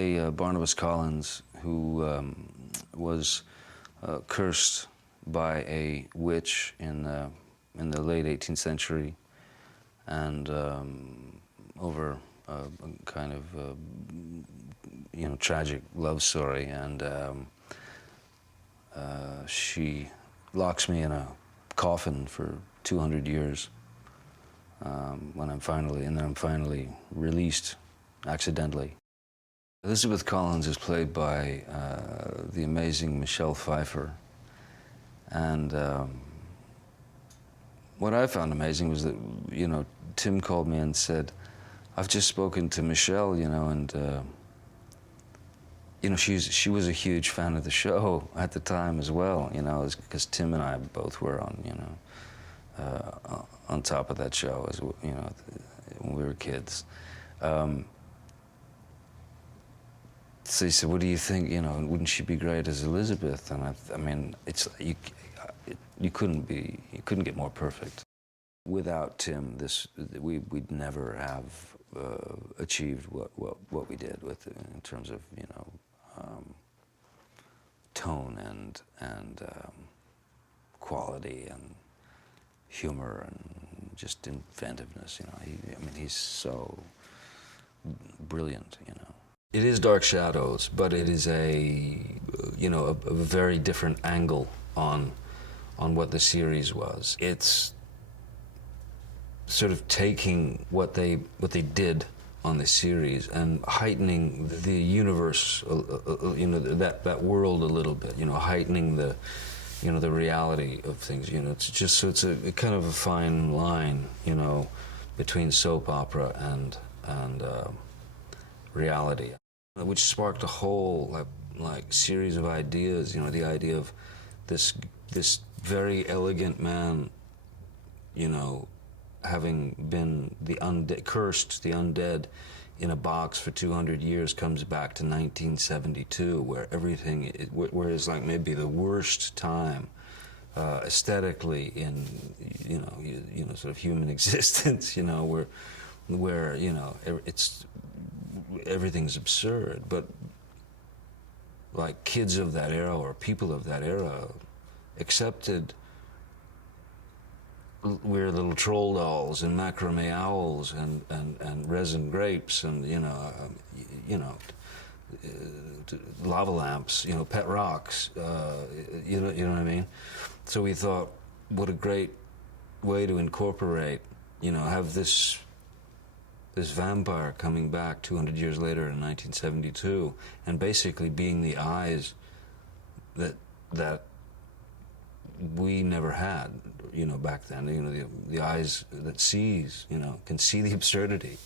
play Barnabas Collins, who was cursed by a witch in the late 18th century, and over a kind of tragic love story, and she locks me in a coffin for 200 years. When I'm finally released accidentally. Elizabeth Collins is played by the amazing Michelle Pfeiffer, and what I found amazing was that Tim called me and said, "I've just spoken to Michelle, and she was a huge fan of the show at the time as well, because Tim and I both were on top of that show, as when we were kids." So he said, "What do you think? Wouldn't she be great as Elizabeth?" And I mean, you couldn't get more perfect. Without Tim, we'd never have achieved what we did in terms of tone and quality and humor and just inventiveness. He's so brilliant. It is Dark Shadows, but it is a very different angle on what the series was. It's sort of taking what they did on the series and heightening the universe, that world a little bit. Heightening the the reality of things. It's just so it's a kind of a fine line, between soap opera and reality, which sparked a whole like series of ideas. The idea of this very elegant man, having been cursed, the undead, in a box for 200 years, comes back to 1972, where everything, whereas like maybe the worst time aesthetically in sort of human existence, where it's everything's absurd, but like kids of that era or people of that era accepted we're little troll dolls and macrame owls and resin grapes and lava lamps, pet rocks, you know what I mean? So we thought, what a great way to incorporate, have this vampire coming back 200 years later in 1972 and basically being the eyes that we never had, back then, the eyes that sees, can see the absurdity.